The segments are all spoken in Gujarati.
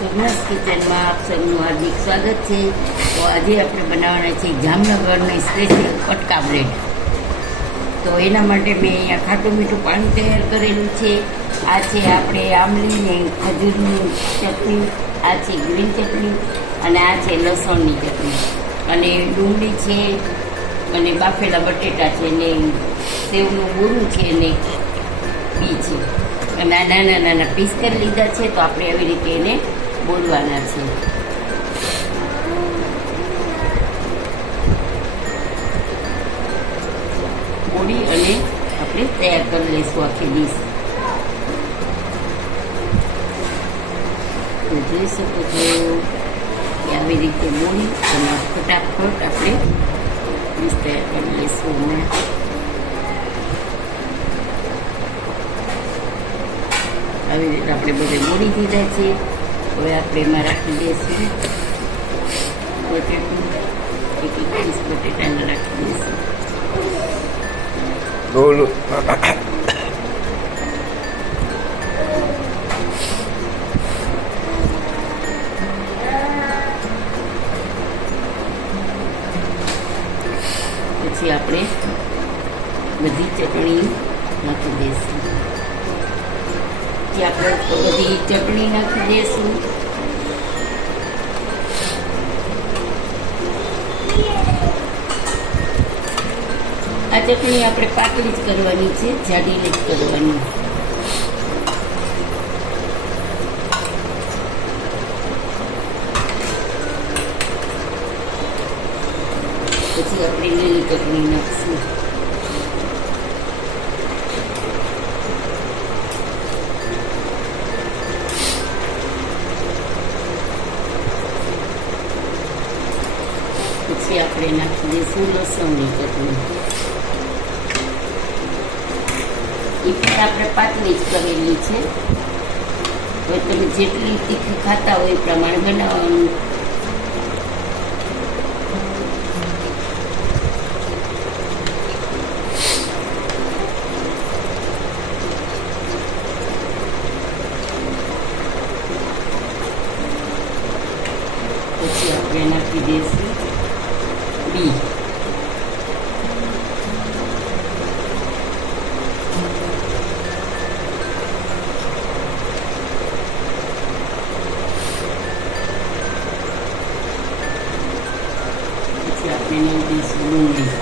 સોમનાથ કિચનમાં આપ સૌનું હાર્દિક સ્વાગત છે. તો આજે આપણે બનાવવાના છે જામનગરની સ્પેશિયલ કટકા બ્રેડ. તો એના માટે મેં અહીંયા ખાટું મીઠું પાણી તૈયાર કરેલું છે. આ છે આપણે આંબલી ને ખજૂરની ચટણી, આ છે ગ્રીન ચટણી અને આ છે લસણની ચટણી અને ડુંગળી છે અને બાફેલા બટેટા છે ને સેવનું બોરું છે ને બી છે. અને આ નાના નાના પીસ કરી લીધા છે. તો આપણે આવી રીતે એને બોલવાના છે. બોળી અને આપણે તૈયાર કરી લઈશું આખી ડીશ. તો જોઈ શકો છો કે આવી રીતે બોળી અને ફટાફટ આપણે ડીશ તૈયાર કરી લઈશું. આવી રીતે આપણે બધે બોળી દીધા છે. હવે આપણે એમાં રાખી દઈશું બટેટું, એક પીસ બટેટાને રાખી દઈશું. પછી આપણે બધી ચટણી નાખી દઈશું. આપણે બધી ચટણી નાખી દઈશું. આ ચટણી આપણે પાતળી જ કરવાની છે, જાડી નથી કરવાની. પછી આપણે લીલી ચટણી નાખીશું. પછી આપણે નાખી દઈશું લસણની ચટણી. એ પણ આપણે પાતળી જ કરેલી છે. હવે તમે જેટલી તીખી ખાતા હોય એ પ્રમાણે બનાવવાનું. પછી આપણે નાખી દઈશું બી. પછી આપણે નાખી દઈશું ડુંગળી.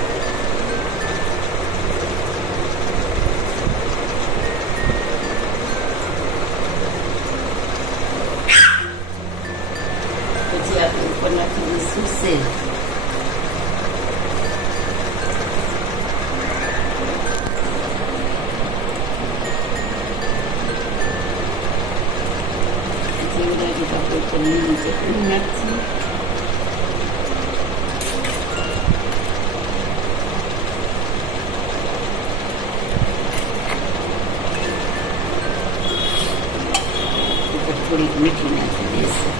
પછી આપણે ઉપર નાખી દઈશું સેવ. આપણે લીલી ચટણી નાખીએ. થોડીક મીઠી નાખી દઈશું.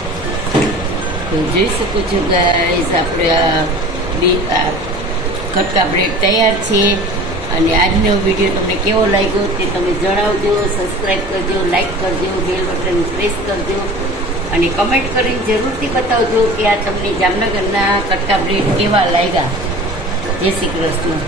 તો જોઈ શકો છો ગાઈઝ, આપણે આ કટકા બ્રેડ તૈયાર છે. અને આજનો વિડીયો તમને કેવો લાગ્યો તે તમે જણાવજો. સબસ્ક્રાઈબ કરજો, લાઈક કરજો, બેલ બટન પ્રેસ કરજો અને કમેન્ટ કરીને જરૂરથી બતાવજો કે આ તમને જામનગરના કટકા બ્રેડ કેવા લાગ્યા. જય શ્રી કૃષ્ણ.